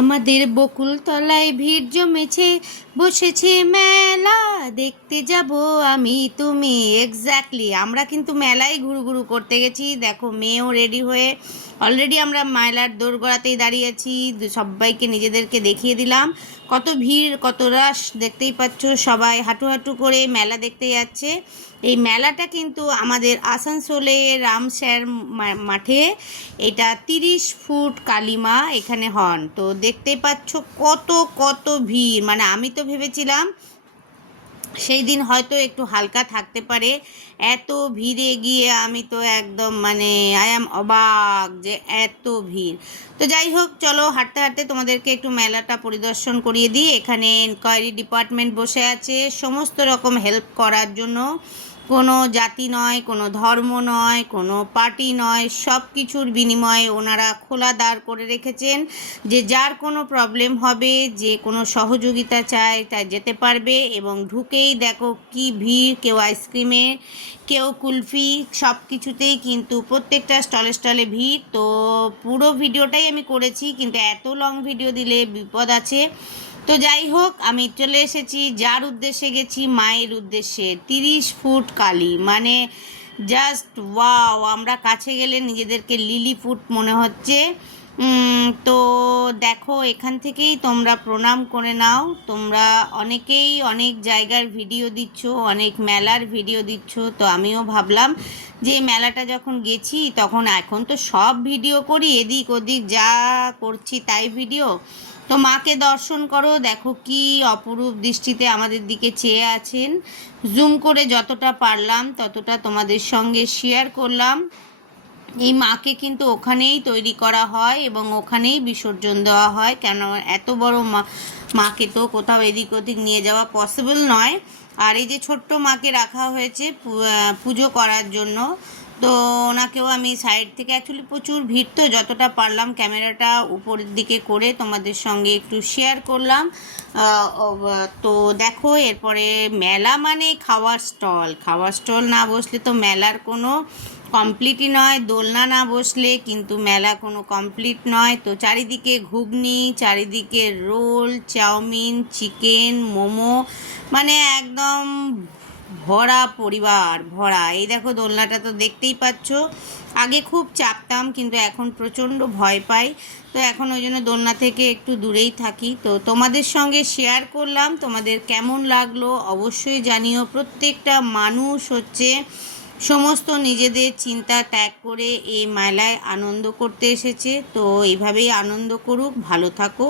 আমাদের বকুলতলায় ভিড় জমেছে, বসেছে মেলা, দেখতে যাব আমি তুমি। এক্স্যাক্টলি, আমরা কিন্তু মেলায় ঘুরু করতে গেছি। দেখো, মেয়েও রেডি হয়ে অলরেডি আমরা মেলার দোরগোড়াতেই দাঁড়িয়েছি। সবাইকে নিজেদেরকে দেখিয়ে দিলাম। কত ভিড়, কত রাশ, দেখতেই পাচ্ছ। সবাই হাঁটু হাঁটু করে মেলা দেখতে যাচ্ছে। এই মেলাটা কিন্তু আমাদের আসানসোলে রামস্যার মাঠে। এটা 30 ফুট কালিমা এখানে হন। তো দেখতেই পাচ্ছ কত কত ভিড়। মানে আমি তো ভেবেছিলাম সেই দিন হয়তো একটু হালকা থাকতে পারে, এত ভিড়ে গিয়ে আমি তো একদম মানে আই অ্যাম অবাক যে এত ভিড়। তো যাই হোক, চলো হাঁটতে হাঁটতে তোমাদেরকে একটু মেলাটা পরিদর্শন করিয়ে দিই। এখানে এনকোয়ারি ডিপার্টমেন্ট বসে আছে সমস্ত রকম হেল্প করার জন্য। কোনো জাতি নয়, কোনো ধর্ম নয়, কোনো পার্টি নয়, সব কিছুর বিনিময়ে ওনারা খোলা দাঁড় করে রেখেছেন যে যার কোনো প্রবলেম হবে, যে কোনো সহযোগিতা চায় তা যেতে পারবে। এবং ঢুকেই দেখো কি ভিড়, কেউ আইসক্রিমে, কেউ কুলফি, সব কিছুতেই কিন্তু প্রত্যেকটা স্টলে স্টলে ভিড়। তো পুরো ভিডিওটাই আমি করেছি, কিন্তু এত লং ভিডিও দিলে বিপদ আছে। তো যাই হোক, আমি চলে এসেছি যার উদ্দেশ্যে গেছি, মায়ের উদ্দেশ্যে। 30 ফুট কালী, মানে জাস্ট ওয়াও। আমরা কাছে গেলে নিজেদেরকে লিলি ফুট মনে হচ্ছে। তো দেখো, এখান থেকেই তোমরা প্রণাম করে নাও। তোমরা অনেকেই অনেক জায়গার ভিডিও দিচ্ছ, অনেক মেলার ভিডিও দিচ্ছ। তো আমিও ভাবলাম যে মেলাটা যখন গেছি তখন, এখন তো সব ভিডিও করি, এদিক ওদিক যা করছি তাই ভিডিও। তো মাকে দর্শন করো, দেখো কি অপরূপ দৃষ্টিতে আমাদের দিকে চেয়ে আছেন। জুম করে যতটা পারলাম ততটা তোমাদের সঙ্গে শেয়ার করলাম। এই মাকে কিন্তু ওখানেই তৈরি করা হয় এবং ওখানেই বিসর্জন দেওয়া হয়, কেন এত বড় মাকে তো কোথাও এদিক ওদিক নিয়ে যাওয়া পসিবল নয়। আর এই যে ছোট্ট মাকে রাখা হয়েছে পুজো করার জন্য। তো ওনাকেও আমি সাইড থেকে, অ্যাকচুয়ালি প্রচুর ভিড়, তো যতটা পারলাম ক্যামেরাটা উপরের দিকে করে তোমাদের সঙ্গে একটু শেয়ার করলাম। তো দেখো, এরপরে মেলা মানে খাওয়ার স্টল। খাওয়ার স্টল না বসলে তো মেলার কোনো কমপ্লিটই নয়। দোলনা না বসলে কিন্তু মেলা কোনো কমপ্লিট নয়। তো চারিদিকে ঘুগনি, চারিদিকে রোল, চাউমিন, চিকেন, মোমো, মানে একদম ভরা পরিবার, ভরা। এই দেখো, দোলনাটা তো দেখতেই পাচ্ছ। আগে খুব চাপতাম, কিন্তু এখন প্রচণ্ড ভয় পাই। তো এখন ওই জন্য দোলনা থেকে একটু দূরেই থাকি। তো তোমাদের সঙ্গে শেয়ার করলাম। তোমাদের কেমন লাগলো অবশ্যই জানিও। প্রত্যেকটা মানুষ হচ্ছে সমস্ত নিজেদের চিন্তা ত্যাগ করে এই মেলায় আনন্দ করতে এসেছে। তো এইভাবেই আনন্দ করুক, ভালো থাকো।